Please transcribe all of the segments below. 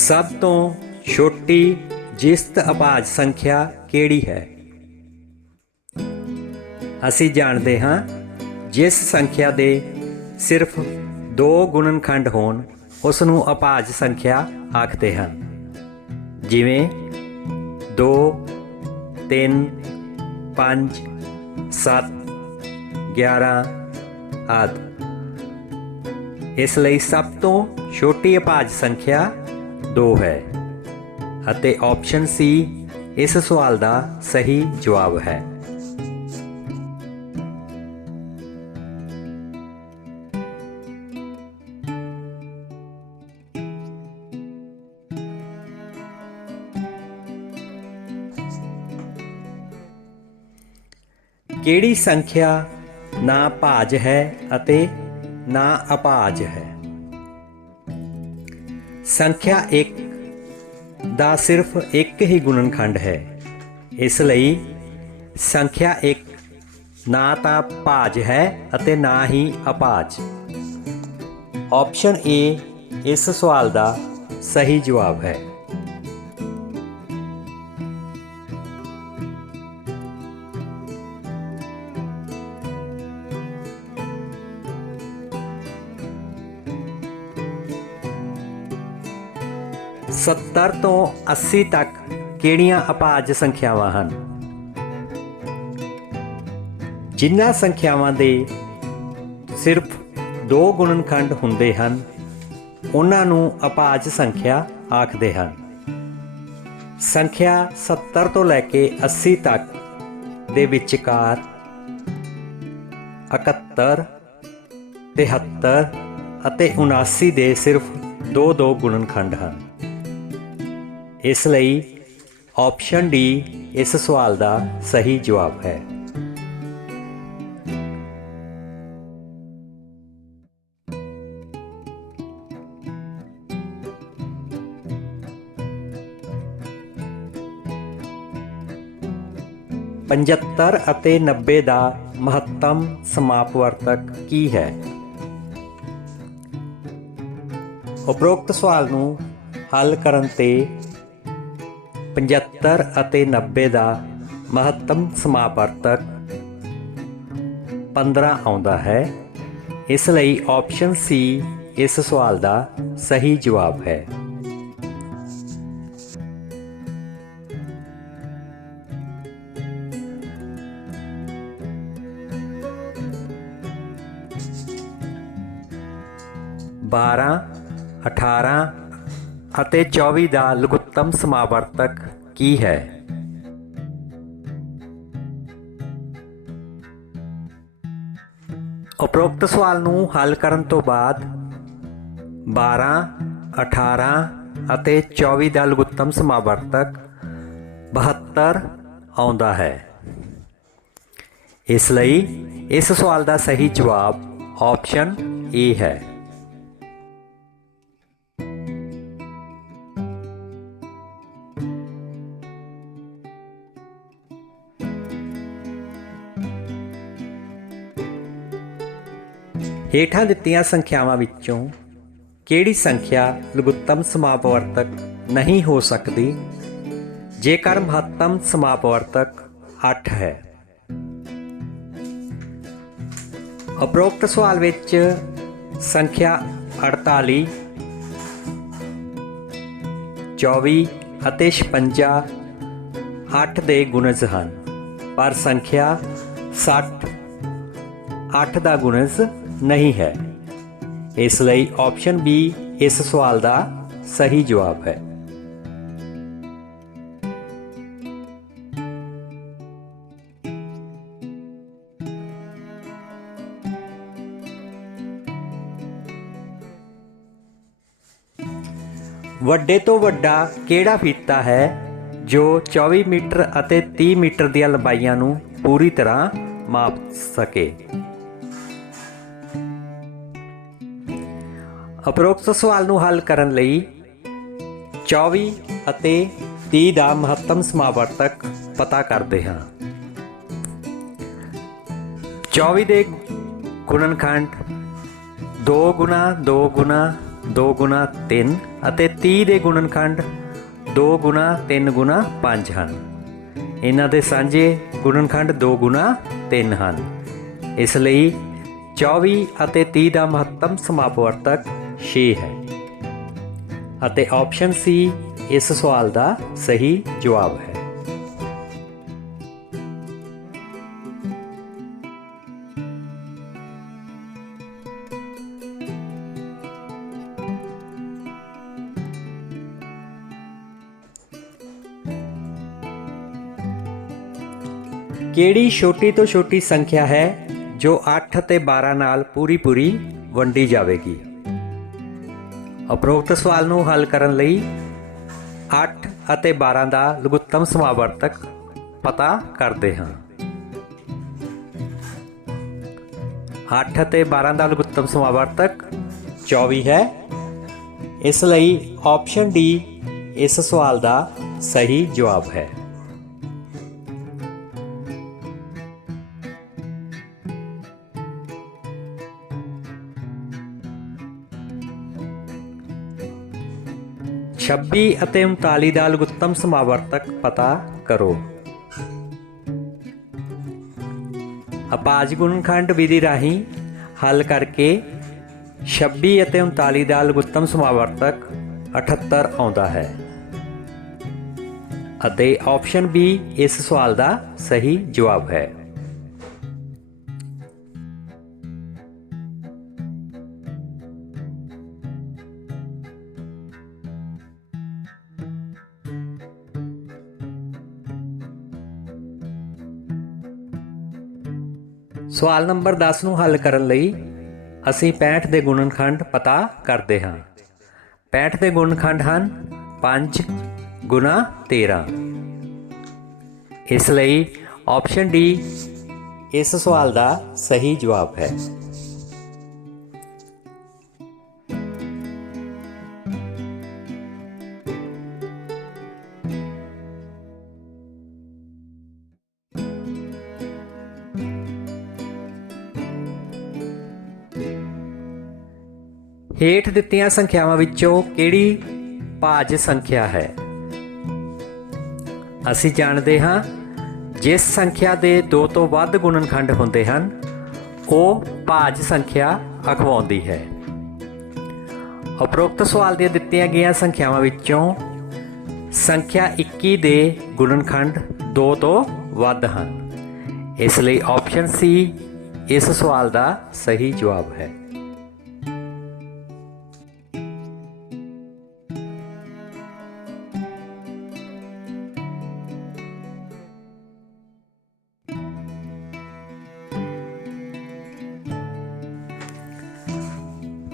ਸਭ ਤੋਂ ਛੋਟੀ ਜਿਸਤ ਅਪਾਜ ਸੰਖਿਆ ਕਿਹੜੀ ਹੈ? ਅਸੀਂ ਜਾਣਦੇ ਹਾਂ, ਜਿਸ ਸੰਖਿਆ ਦੇ ਸਿਰਫ ਦੋ ਗੁਣਨਖੰਡ ਹੋਣ ਉਸ ਨੂੰ ਅਭਾਜ ਸੰਖਿਆ ਆਖਦੇ ਹਨ। ਜਿਵੇਂ 2 3 5 7 11 ਆਦਿ। ਇਸ ਲਈ ਸਭ ਤੋਂ ਛੋਟੀ ਅਪਾਜ ਸੰਖਿਆ 2 ਹੈ। ਅਤੇ ਆਪਸ਼ਨ ਸੀ ਇਸ ਸਵਾਲ ਦਾ ਸਹੀ ਜਵਾਬ ਹੈ। ਕਿਹੜੀ ਸੰਖਿਆ ਨਾ ਭਾਜ ਹੈ ਅਤੇ ਨਾ ਅਪਾਜ ਹੈ? ਸੰਖਿਆ 1 ਦਾ ਸਿਰਫ ਇੱਕ ਹੀ ਗੁਣਨਖੰਡ ਹੈ। ਇਸ ਲਈ ਸੰਖਿਆ 1 ਨਾ ਤਾਂ ਭਾਜ ਹੈ ਅਤੇ ਨਾ ਹੀ ਅਪਾਜ। ਆਪਸ਼ਨ ਏ ਇਸ ਸਵਾਲ ਦਾ ਸਹੀ ਜਵਾਬ ਹੈ। ਸੱਤਰ ਤੋਂ 80 ਤੱਕ ਕਿਹੜੀਆਂ ਅਪਾਜ ਸੰਖਿਆਵਾਂ ਹਨ? ਜਿਨ੍ਹਾਂ ਸੰਖਿਆਵਾਂ ਦੇ ਸਿਰਫ ਦੋ ਗੁਣਨਖੰਡ ਹੁੰਦੇ ਹਨ, ਉਹਨਾਂ ਨੂੰ ਅਪਾਜ ਸੰਖਿਆ ਆਖਦੇ ਹਨ। ਸੰਖਿਆ 70 ਤੋਂ ਲੈ ਕੇ 80 ਤੱਕ ਦੇ ਵਿਚਕਾਰ 71 73 ਅਤੇ 79 ਦੇ ਸਿਰਫ ਦੋ ਦੋ ਗੁਣਨਖੰਡ ਹਨ। ਇਸ ਲਈ ਆਪਸ਼ਨ ਡੀ ਇਸ ਸਵਾਲ ਦਾ ਸਹੀ ਜਵਾਬ ਹੈ। ਪੰਝੱਤਰ ਅਤੇ 90 ਦਾ ਮਹੱਤਮ ਸਮਾਪਵਰਤਕ ਕੀ ਹੈ? ਉਪਰੋਕਤ ਸਵਾਲ ਨੂੰ ਹੱਲ ਕਰਨ ਤੇ 75 ਅਤੇ 90 ਦਾ ਮਹੱਤਮ ਸਮਾਪਵਰਤਕ 15 ਆਉਂਦਾ ਹੈ। ਇਸ ਲਈ ਆਪਸ਼ਨ ਸੀ ਇਸ ਸਵਾਲ ਦਾ ਸਹੀ ਜਵਾਬ ਹੈ। ਬਾਰਾਂ 18 ਅਤੇ 24 ਦਾ ਲਘੁੱਤਮ ਸਮਾਵਰਤਕ ਕੀ ਹੈ? ਉਪਰੋਕਤ ਸਵਾਲ ਨੂੰ ਹੱਲ ਕਰਨ ਤੋਂ ਬਾਅਦ 12 18 ਅਤੇ 24 ਦਾ ਲਘੁੱਤਮ ਸਮਾਵਰਤਕ 72 ਆਉਂਦਾ ਹੈ। ਇਸ ਲਈ ਇਸ ਸਵਾਲ ਦਾ ਸਹੀ ਜਵਾਬ ਆਪਸ਼ਨ ਏ ਹੈ। ਹੇਠਾਂ ਦਿੱਤੀਆਂ ਸੰਖਿਆਵਾਂ ਵਿੱਚੋਂ ਕਿਹੜੀ ਸੰਖਿਆ ਲਘੁੱਤਮ ਸਮਾਪਵਰਤਕ ਨਹੀਂ ਹੋ ਸਕਦੀ? ਜੇਕਰ ਮਹੱਤਮ ਸਮਾਪਵਰਤਕ 8 ਹੈ। ਉਪਰੋਕਤ ਸਵਾਲ ਵਿੱਚ ਸੰਖਿਆ 48 24 ਅਤੇ 56 8 ਦੇ ਗੁਣਜ ਹਨ, ਪਰ ਸੰਖਿਆ 60 8 ਦਾ ਗੁਣਜ ਨਹੀਂ ਹੈ। ਇਸ ਲਈ ਆਪਸ਼ਨ ਬੀ ਇਸ ਸਵਾਲ ਦਾ ਸਹੀ ਜਵਾਬ ਹੈ। ਵੱਡੇ ਤੋਂ ਵੱਡਾ ਕਿਹੜਾ ਫੀਤਾ ਹੈ ਜੋ 24 ਮੀਟਰ ਅਤੇ 30 ਮੀਟਰ ਦੀਆਂ ਲੰਬਾਈਆਂ ਨੂੰ ਪੂਰੀ ਤਰ੍ਹਾਂ ਮਾਪ ਸਕੇ? ਉਪਰੋਕਤ ਸਵਾਲ ਨੂੰ ਹੱਲ ਕਰਨ ਲਈ 24 ਅਤੇ 30 ਦਾ ਮਹੱਤਮ ਸਮਾਵਰਤਕ ਪਤਾ ਕਰਦੇ ਹਾਂ। 24 ਦੇ ਗੁਣਨਖੰਡ 2 ਗੁਣਾ 2 ਗੁਣਾ 2 ਗੁਣਾ 3 ਅਤੇ 30 ਦੇ ਗੁਣਨਖੰਡ 2 ਗੁਣਾ 3 ਗੁਣਾ 5 ਹਨ। ਇਹਨਾਂ ਦੇ ਸਾਂਝੇ ਗੁਣਨਖੰਡ 2 ਗੁਣਾ 3 ਹਨ। ਇਸ ਲਈ 24 ਅਤੇ 30 ਦਾ ਮਹੱਤਮ ਸਮਾਪਵਰਤਕ 6 ਹੈ। ਅਤੇ ਆਪਸ਼ਨ ਸੀ ਇਸ ਸਵਾਲ ਦਾ ਸਹੀ ਜਵਾਬ ਹੈ। ਕਿਹੜੀ ਛੋਟੀ ਤੋਂ ਛੋਟੀ ਸੰਖਿਆ ਹੈ ਜੋ 8 ਅਤੇ 12 ਨਾਲ ਪੂਰੀ ਪੂਰੀ ਵੰਡੀ ਜਾਵੇਗੀ? ਉਪਰੋਕਤ ਸਵਾਲ ਨੂੰ ਹੱਲ ਕਰਨ ਲਈ 8 ਅਤੇ 12 ਦਾ ਲਘੁੱਤਮ ਸਮਾਵਰਤਕ ਪਤਾ ਕਰਦੇ ਹਾਂ। 8 ਅਤੇ 12 ਦਾ ਲਘੁੱਤਮ ਸਮਾਵਰਤਕ 24 ਹੈ। ਇਸ ਲਈ ਆਪਸ਼ਨ ਡੀ ਇਸ ਸਵਾਲ ਦਾ ਸਹੀ ਜਵਾਬ ਹੈ। ਛੱਬੀ ਅਤੇ 39 ਦਾ ਲਘੁੱਤਮ ਸਮਾਵਰਤਕ ਪਤਾ ਕਰੋ। ਅਪਾਜ ਗੁਣਖੰਡ ਵਿਧੀ ਰਾਹੀਂ ਹੱਲ ਕਰਕੇ 26 ਅਤੇ 39 ਦਾ ਲਘੁੱਤਮ ਸਮਾਵਰਤਕ 78 ਆਉਂਦਾ ਹੈ। ਅਤੇ ਆਪਸ਼ਨ ਬੀ ਇਸ ਸਵਾਲ ਦਾ ਸਹੀ ਜਵਾਬ ਹੈ। ਸਵਾਲ ਨੰਬਰ 10 ਨੂੰ ਹੱਲ ਕਰਨ ਲਈ ਅਸੀਂ 65 ਦੇ ਗੁਣਨਖੰਡ ਪਤਾ ਕਰਦੇ ਹਾਂ। 65 ਦੇ ਗੁਣਨਖੰਡ ਹਨ 5 ਗੁਣਾ 13 ਇਸ ਲਈ ਆਪਸ਼ਨ ਡੀ ਇਸ ਸਵਾਲ ਦਾ ਸਹੀ ਜਵਾਬ ਹੈ। ਹੇਠ ਦਿੱਤੀਆਂ ਸੰਖਿਆਵਾਂ ਵਿੱਚੋਂ ਕਿਹੜੀ ਭਾਜ ਸੰਖਿਆ ਹੈ? ਅਸੀਂ ਜਾਣਦੇ ਹਾਂ, ਜਿਸ ਸੰਖਿਆ ਦੇ ਦੋ ਤੋਂ ਵੱਧ ਗੁਣਨਖੰਡ ਹੁੰਦੇ ਹਨ, ਉਹ ਭਾਜ ਸੰਖਿਆ ਅਖਵਾਉਂਦੀ ਹੈ। ਉਪਰੋਕਤ ਸਵਾਲ ਦੀਆਂ ਦਿੱਤੀਆਂ ਗਈਆਂ ਸੰਖਿਆਵਾਂ ਵਿੱਚੋਂ ਸੰਖਿਆ 21 ਦੇ ਗੁਣਨਖੰਡ 2 ਤੋਂ ਵੱਧ ਹਨ। ਇਸ ਲਈ ਆਪਸ਼ਨ ਸੀ ਇਸ ਸਵਾਲ ਦਾ ਸਹੀ ਜਵਾਬ ਹੈ।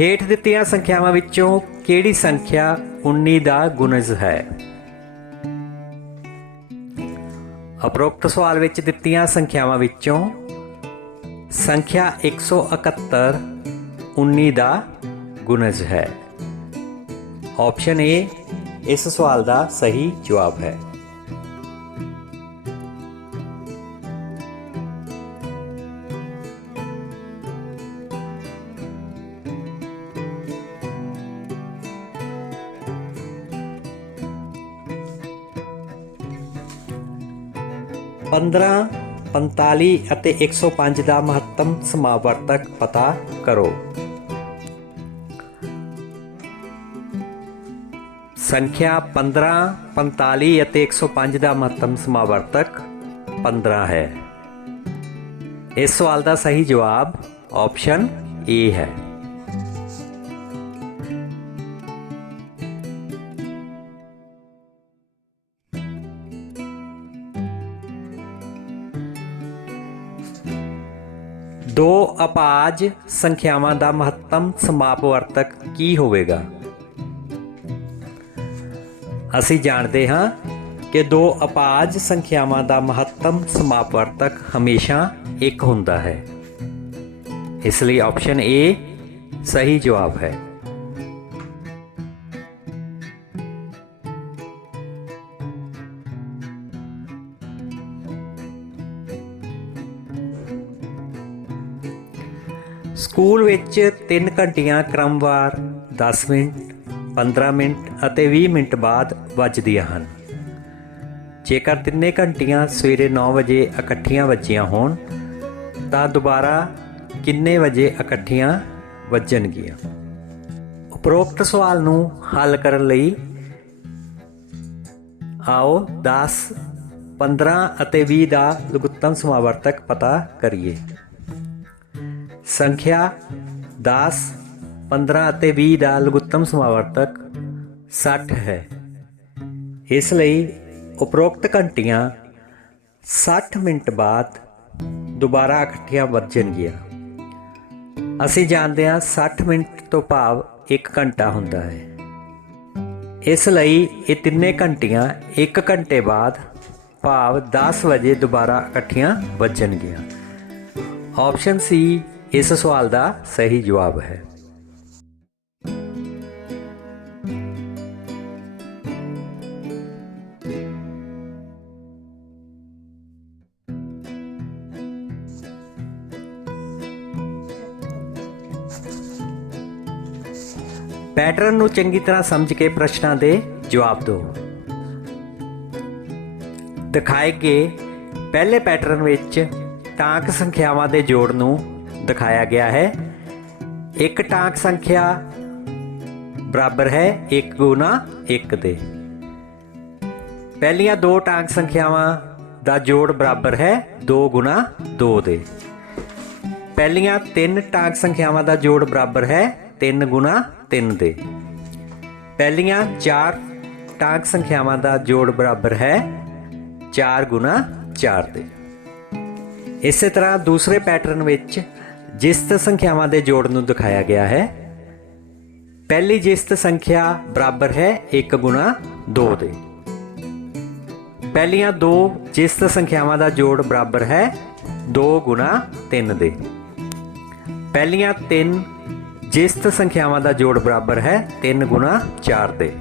ਹੇਠ ਦਿੱਤੀਆਂ ਸੰਖਿਆਵਾਂ ਵਿੱਚੋਂ ਕਿਹੜੀ ਸੰਖਿਆ 19 ਦਾ ਗੁਣਜ ਹੈ? ਉਪਰੋਕਤ ਸਵਾਲ ਵਿੱਚ ਦਿੱਤੀਆਂ ਸੰਖਿਆਵਾਂ ਵਿੱਚੋਂ ਸੰਖਿਆ 171 19 ਦਾ ਗੁਣਜ ਹੈ। ਆਪਸ਼ਨ ਏ ਇਸ ਸਵਾਲ ਦਾ ਸਹੀ ਜਵਾਬ ਹੈ। ਪੰਦਰਾਂ 45 ਅਤੇ 105 ਦਾ ਮਹੱਤਮ ਸਮਾਵਰਤਕ ਪਤਾ ਕਰੋ। ਸੰਖਿਆ 15 45 ਅਤੇ 105 ਦਾ ਮਹੱਤਮ ਸਮਾਵਰਤਕ 15 ਹੈ। ਇਸ ਸਵਾਲ ਦਾ ਸਹੀ ਜਵਾਬ ਆਪਸ਼ਨ ਏ ਹੈ। ਅਪਾਜ ਸੰਖਿਆਵਾਂ ਦਾ ਮਹੱਤਮ ਸਮਾਪਵਰਤਕ ਕੀ ਹੋਵੇਗਾ? ਅਸੀਂ ਜਾਣਦੇ ਹਾਂ ਕਿ ਦੋ ਅਪਾਜ ਸੰਖਿਆਵਾਂ ਦਾ ਮਹੱਤਮ ਸਮਾਪਵਰਤਕ ਹਮੇਸ਼ਾ ਇੱਕ ਹੁੰਦਾ ਹੈ। ਇਸ ਲਈ ਆਪਸ਼ਨ ਏ ਸਹੀ ਜਵਾਬ ਹੈ। ਸਕੂਲ ਵਿੱਚ 3 ਘੰਟੀਆਂ ਕ੍ਰਮਵਾਰ 10 ਮਿੰਟ 15 ਮਿੰਟ ਅਤੇ 20 ਮਿੰਟ ਬਾਅਦ ਵੱਜਦੀਆਂ ਹਨ। ਜੇਕਰ ਤਿੰਨੇ ਘੰਟੀਆਂ ਸਵੇਰੇ 9 ਵਜੇ ਇਕੱਠੀਆਂ ਵੱਜੀਆਂ ਹੋਣ, ਤਾਂ ਦੁਬਾਰਾ ਕਿੰਨੇ ਵਜੇ ਇਕੱਠੀਆਂ ਵੱਜਣਗੀਆਂ? ਉਪਰੋਕਤ ਸਵਾਲ ਨੂੰ ਹੱਲ ਕਰਨ ਲਈ ਆਓ 10 15 ਅਤੇ 20 ਦਾ ਲਘੁੱਤਮ ਸਮਾਵਰਤਕ ਪਤਾ ਕਰੀਏ। ਸੰਖਿਆ 10 15 ਅਤੇ 20 ਦਾ ਲਘੁੱਤਮ ਸਮਾਵਰਤਕ 60 ਹੈ। ਇਸ ਲਈ ਉਪਰੋਕਤ ਘੰਟੀਆਂ 60 ਮਿੰਟ ਬਾਅਦ ਦੁਬਾਰਾ ਇਕੱਠੀਆਂ ਵੱਜਣਗੀਆਂ। ਅਸੀਂ ਜਾਣਦੇ ਹਾਂ 60 ਮਿੰਟ ਤੋਂ ਭਾਵ 1 ਘੰਟਾ ਹੁੰਦਾ ਹੈ। ਇਸ ਲਈ ਇਹ ਤਿੰਨੇ ਘੰਟੀਆਂ 1 ਘੰਟੇ ਬਾਅਦ ਭਾਵ 10 ਵਜੇ ਦੁਬਾਰਾ ਇਕੱਠੀਆਂ ਵੱਜਣਗੀਆਂ। ਆਪਸ਼ਨ ਸੀ ਇਸ ਸਵਾਲ ਦਾ ਸਹੀ ਜਵਾਬ ਹੈ। ਪੈਟਰਨ ਨੂੰ ਚੰਗੀ ਤਰ੍ਹਾਂ ਸਮਝ ਕੇ ਪ੍ਰਸ਼ਨਾਂ ਦੇ ਜਵਾਬ ਦਿਓ। ਦਿਖਾਏ ਗਏ ਪਹਿਲੇ ਪੈਟਰਨ ਵਿੱਚ ਟਾਂਕ ਸੰਖਿਆਵਾਂ ਦੇ ਜੋੜ ਨੂੰ ਦਿਖਾਇਆ ਗਿਆ ਹੈ। ਇੱਕ ਟਾਂਕ ਸੰਖਿਆ ਬਰਾਬਰ ਹੈ 1 ਗੁਣਾ 1 ਦੇ। ਪਹਿਲੀਆਂ ਦੋ ਟਾਂਕ ਸੰਖਿਆਵਾਂ ਦਾ ਜੋੜ ਬਰਾਬਰ ਹੈ 2 ਗੁਣਾ 2 ਦੇ। ਪਹਿਲੀਆਂ ਤਿੰਨ ਟਾਂਕ ਸੰਖਿਆਵਾਂ ਦਾ ਜੋੜ ਬਰਾਬਰ ਹੈ 3 ਗੁਣਾ 3 ਦੇ। ਪਹਿਲੀਆਂ ਚਾਰ ਟਾਂਕ ਸੰਖਿਆਵਾਂ ਦਾ ਜੋੜ ਬਰਾਬਰ ਹੈ 4 ਗੁਣਾ 4 ਦੇ। ਇਸੇ ਤਰ੍ਹਾਂ ਦੂਸਰੇ ਪੈਟਰਨ ਵਿੱਚ ਜਿਸਤ ਸੰਖਿਆਵਾਂ ਦੇ ਜੋੜ ਨੂੰ ਦਿਖਾਇਆ ਗਿਆ ਹੈ। ਪਹਿਲੀ ਜਿਸਤ ਸੰਖਿਆ ਬਰਾਬਰ ਹੈ 1 ਗੁਣਾ 2 ਦੇ। ਪਹਿਲੀਆਂ ਦੋ ਜਿਸਤ ਸੰਖਿਆਵਾਂ ਦਾ ਜੋੜ ਬਰਾਬਰ ਹੈ 2 ਗੁਣਾ 3 ਦੇ। ਪਹਿਲੀਆਂ ਤਿੰਨ ਜਿਸਤ ਸੰਖਿਆਵਾਂ ਦਾ ਜੋੜ ਬਰਾਬਰ ਹੈ 3 ਗੁਣਾ 4 ਦੇ।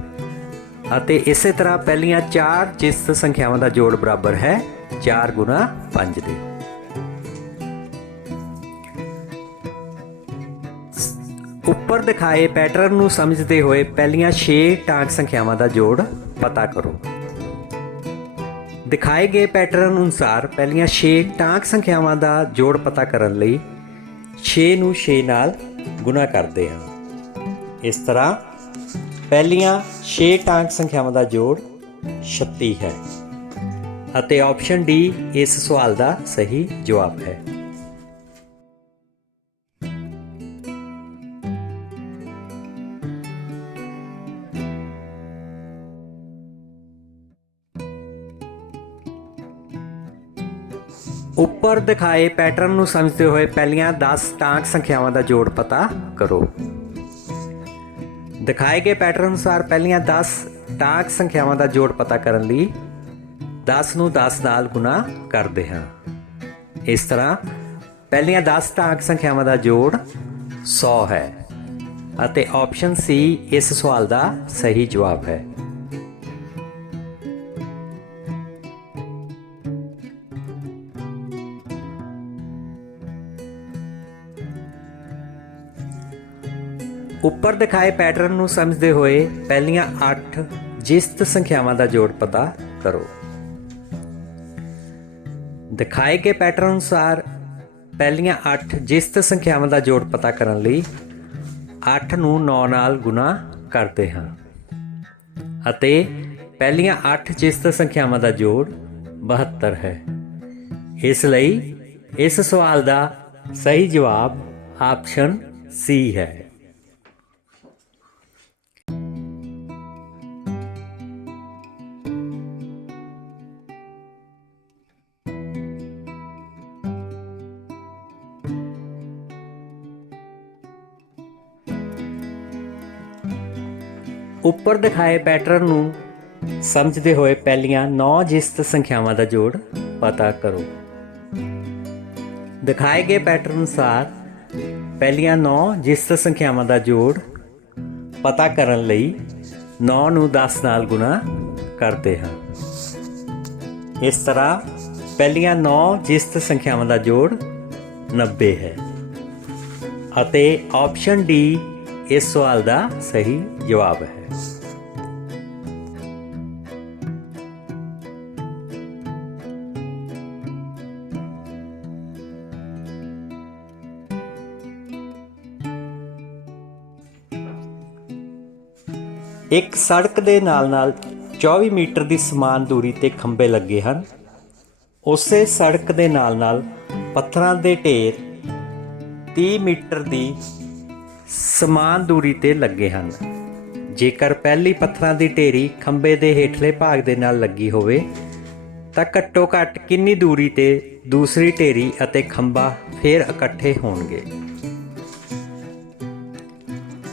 ਅਤੇ ਇਸੇ ਤਰ੍ਹਾਂ ਪਹਿਲੀਆਂ ਚਾਰ ਜਿਸਤ ਸੰਖਿਆਵਾਂ ਦਾ ਜੋੜ ਬਰਾਬਰ ਹੈ 4 ਗੁਣਾ 5 ਦੇ। ਉੱਪਰ ਦਿਖਾਏ ਪੈਟਰਨ ਨੂੰ ਸਮਝਦੇ ਹੋਏ ਪਹਿਲੀਆਂ 6 ਟਾਂਕ ਸੰਖਿਆਵਾਂ ਦਾ ਜੋੜ ਪਤਾ ਕਰੋ। ਦਿਖਾਏ ਗਏ ਪੈਟਰਨ ਅਨੁਸਾਰ ਪਹਿਲੀਆਂ 6 ਟਾਂਕ ਸੰਖਿਆਵਾਂ ਦਾ ਜੋੜ ਪਤਾ ਕਰਨ ਲਈ 6 ਨੂੰ 6 ਨਾਲ ਗੁਣਾ ਕਰਦੇ ਹਾਂ। ਇਸ ਤਰ੍ਹਾਂ ਪਹਿਲੀਆਂ 6 ਟਾਂਕ ਸੰਖਿਆਵਾਂ ਦਾ ਜੋੜ 36 ਹੈ ਅਤੇ ਆਪਸ਼ਨ ਡੀ ਇਸ ਸਵਾਲ ਦਾ ਸਹੀ ਜਵਾਬ ਹੈ। ਉੱਪਰ ਦਿਖਾਏ ਪੈਟਰਨ ਨੂੰ ਸਮਝਦੇ ਹੋਏ ਪਹਿਲੀਆਂ 10 ਟਾਂਕ ਸੰਖਿਆਵਾਂ ਦਾ ਜੋੜ ਪਤਾ ਕਰੋ। ਦਿਖਾਏ ਗਏ ਪੈਟਰਨ ਅਨੁਸਾਰ ਪਹਿਲੀਆਂ 10 ਟਾਂਕ ਸੰਖਿਆਵਾਂ ਦਾ ਜੋੜ ਪਤਾ ਕਰਨ ਲਈ 10 ਨੂੰ 10 ਨਾਲ ਗੁਣਾ ਕਰਦੇ ਹਾਂ। ਇਸ ਤਰ੍ਹਾਂ ਪਹਿਲੀਆਂ 10 ਟਾਂਕ ਸੰਖਿਆਵਾਂ ਦਾ ਜੋੜ 100 ਹੈ ਅਤੇ ਆਪਸ਼ਨ ਸੀ ਇਸ ਸਵਾਲ ਦਾ ਸਹੀ ਜਵਾਬ ਹੈ। ਉੱਪਰ ਦਿਖਾਏ ਪੈਟਰਨ ਨੂੰ ਸਮਝਦੇ ਹੋਏ ਪਹਿਲੀਆਂ 8 ਜਿਸਤ ਸੰਖਿਆਵਾਂ ਦਾ ਜੋੜ ਪਤਾ ਕਰੋ। ਦਿਖਾਏ ਗਏ ਪੈਟਰਨ ਅਨੁਸਾਰ ਪਹਿਲੀਆਂ 8 ਜਿਸਤ ਸੰਖਿਆਵਾਂ ਦਾ ਜੋੜ ਪਤਾ ਕਰਨ ਲਈ 8 ਨੂੰ 9 ਨਾਲ ਗੁਣਾ ਕਰਦੇ ਹਾਂ। ਅਤੇ ਪਹਿਲੀਆਂ 8 ਜਿਸਤ ਸੰਖਿਆਵਾਂ ਦਾ ਜੋੜ 72 ਹੈ। ਇਸ ਲਈ ਇਸ ਸਵਾਲ ਦਾ ਸਹੀ ਜਵਾਬ ਆਪਸ਼ਨ ਸੀ ਹੈ। ਉੱਪਰ ਦਿਖਾਏ ਪੈਟਰਨ ਨੂੰ ਸਮਝਦੇ ਹੋਏ ਪਹਿਲੀਆਂ 9 ਜਿਸਤ ਸੰਖਿਆਵਾਂ ਦਾ ਜੋੜ ਪਤਾ ਕਰੋ। ਦਿਖਾਏ ਗਏ ਪੈਟਰਨ ਅਨੁਸਾਰ ਪਹਿਲੀਆਂ 9 ਜਿਸਤ ਸੰਖਿਆਵਾਂ ਦਾ ਜੋੜ ਪਤਾ ਕਰਨ ਲਈ 9 ਨੂੰ 10 ਨਾਲ ਗੁਣਾ ਕਰਦੇ ਹਾਂ। ਇਸ ਤਰ੍ਹਾਂ ਪਹਿਲੀਆਂ 9 ਜਿਸਤ ਸੰਖਿਆਵਾਂ ਦਾ ਜੋੜ 90 ਹੈ ਅਤੇ ਆਪਸ਼ਨ ਡੀ ਇਸ ਸਵਾਲ ਦਾ ਸਹੀ ਜਵਾਬ ਹੈ। ਇੱਕ ਸੜਕ ਦੇ ਨਾਲ-ਨਾਲ 24 ਮੀਟਰ ਦੀ ਸਮਾਨ ਦੂਰੀ ਤੇ ਖੰਭੇ ਲੱਗੇ ਹਨ। ਉਸੇ ਸੜਕ ਦੇ ਨਾਲ-ਨਾਲ ਪੱਥਰਾਂ ਦੇ ਢੇਰ 30 ਮੀਟਰ ਦੀ ਸਮਾਨ ਦੂਰੀ ਤੇ ਲੱਗੇ ਹਨ। ਜੇਕਰ ਪਹਿਲੀ ਪੱਥਰਾਂ ਦੀ ਢੇਰੀ ਖੰਭੇ ਦੇ ਹੇਠਲੇ ਭਾਗ ਦੇ ਨਾਲ ਲੱਗੀ ਹੋਵੇ, ਤਾਂ ਘੱਟੋ ਘੱਟ ਕਿੰਨੀ ਦੂਰੀ ਤੇ ਦੂਸਰੀ ਢੇਰੀ ਅਤੇ ਖੰਭਾ ਫੇਰ ਇਕੱਠੇ ਹੋਣਗੇ?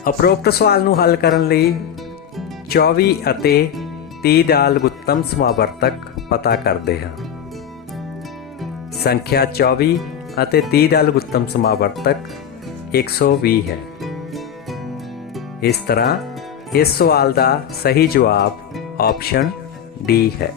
ਉਪਰੋਕਤ ਸਵਾਲ ਨੂੰ ਹੱਲ ਕਰਨ ਲਈ 24 ਅਤੇ 30 ਦਾ ਲਘੁੱਤਮ ਸਮਾਵਰਤਕ ਪਤਾ ਕਰਦੇ ਹਾਂ। ਸੰਖਿਆ 24 ਅਤੇ 30 ਦਾ ਲਘੁੱਤਮ ਸਮਾਵਰਤਕ 120 ਹੈ। ਇਸ ਤਰ੍ਹਾਂ ਇਸ ਸਵਾਲ ਦਾ ਸਹੀ ਜਵਾਬ ਆਪਸ਼ਨ ਡੀ ਹੈ।